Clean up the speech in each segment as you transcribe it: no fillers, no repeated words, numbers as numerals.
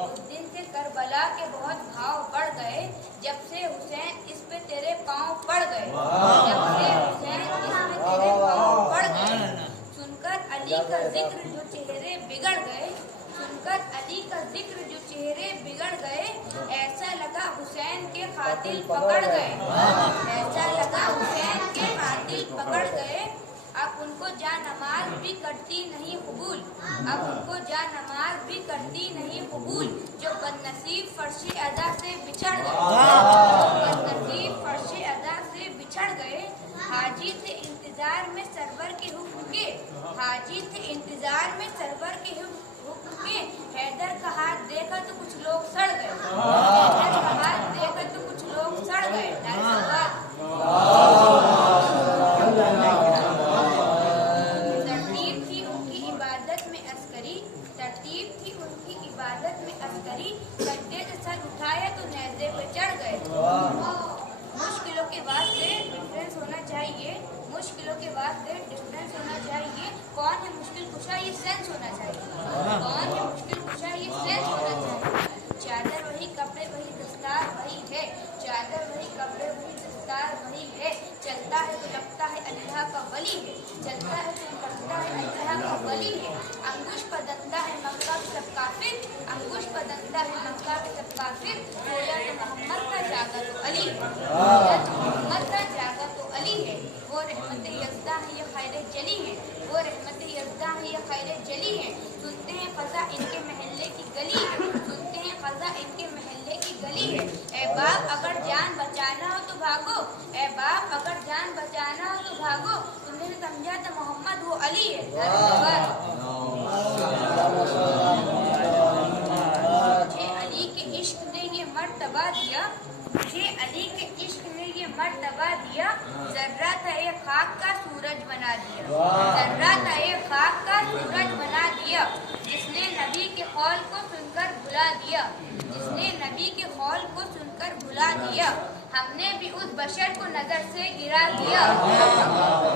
उस दिन से करबला के बहुत भाव बढ़ गए, जब से हुसैन इस पे तेरे पाँव पड़ गए। जब से हुसैन इस पे तेरे पाँव पड़ गए। सुनकर अली का जिक्र जो चेहरे बिगड़ गए, सुनकर अली का जिक्र जो चेहरे बिगड़ गए, ऐसा लगा हुसैन के कातिल पकड़ गए। ऐसा लगा हुसैन के कातिल पकड़ गए। अब उनको जानमाज भी करती नहीं कबूल, अब उनको जानमाज भी करती नहीं कबूल, जो बदनसीब फर्श अदा से बिछड़ गए, बदनसीब फर्श अदा से बिछड़ गए। हाजी थे इंतजार में सरवर के हुक्म के, हाजी थे इंतजार में सरवर के हुक्म के, हैदर का हाथ देखा तो कुछ लोग सड़ गए, हैदर का हाथ देखा तो कुछ लोग सड़ गए। तरतीब थी उनकी इबादत में अस्करी, तरतीब थी उनकी इबादत में अस्करी, सजदे से सर उठाया तो नेज़े पे चढ़ गए। मुश्किलों के वास्ते डिफरेंस होना चाहिए, मुश्किलों के वास्ते डिफरेंस होना चाहिए। कौन है मुश्किल कुशा, ये सेंस होना चाहिए। कौन है मुश्किल कुशा, ये सेंस होना चाहिए। चादर वही, कपड़े वही, दस्तार वही है, चादर वही, कपड़े वही, दस्तार वही है। चलता है तो लगता है अल्लाह का वली है, चलता है तो लगता है अल्लाह का वली है। अंकुश पदंदा है मक्का के सब काफिर, अंकुश पदंदा है मक्का के सब काफिर। रोया तो मोहम्मद का जागा तो अली है, रोया तो मोहम्मद का जागा तो अली है। वो रहमत यज़्दा है ये खैर जली है, वो रहमत यज़्दा है ये खैर जली है। सुनते हैं क़ज़ा इनके महल्ले की गली है, सुनते हैं क़ज़ा इनके महल्ले की गली है। ए बाप अगर जान बचाना हो तो भागो, ए बाप अगर जान बचाना हो तो भागो, तुमने समझा तो मोहम्मद वो अली है। मुझे अली के इश्क ने ये मर्तबा दिया, मुझे अली के इश्क ने ये मर्तबा दिया। जर्रा था एक खाक का सूरज बना दिया, जर्रा था एक खाक का सूरज बना दिया। जिसने नबी के कौल को सुनकर भुला दिया, जिसने नबी के कौल को सुनकर भुला दिया। हमने भी उस बशर को नजर से गिरा दिया,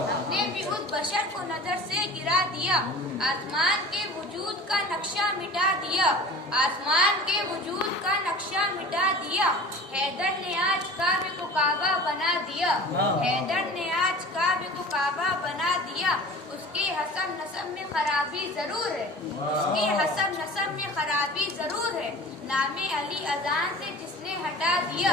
हमने भी उस बशर को नजर से गिरा दिया। आसमान के वजूद का नक्शा मिटा दिया, आसमान के वजूद का नक्शा मिटा दिया। हैदर ने आज काबे को काबा बना दिया, हैदर ने आज काबे को काबा बना दिया। उसके हसब नसब में खराबी जरूर है, उसके हसब नसब में खराबी जरूर है। नामे अली अजान से जिसने हटा दिया,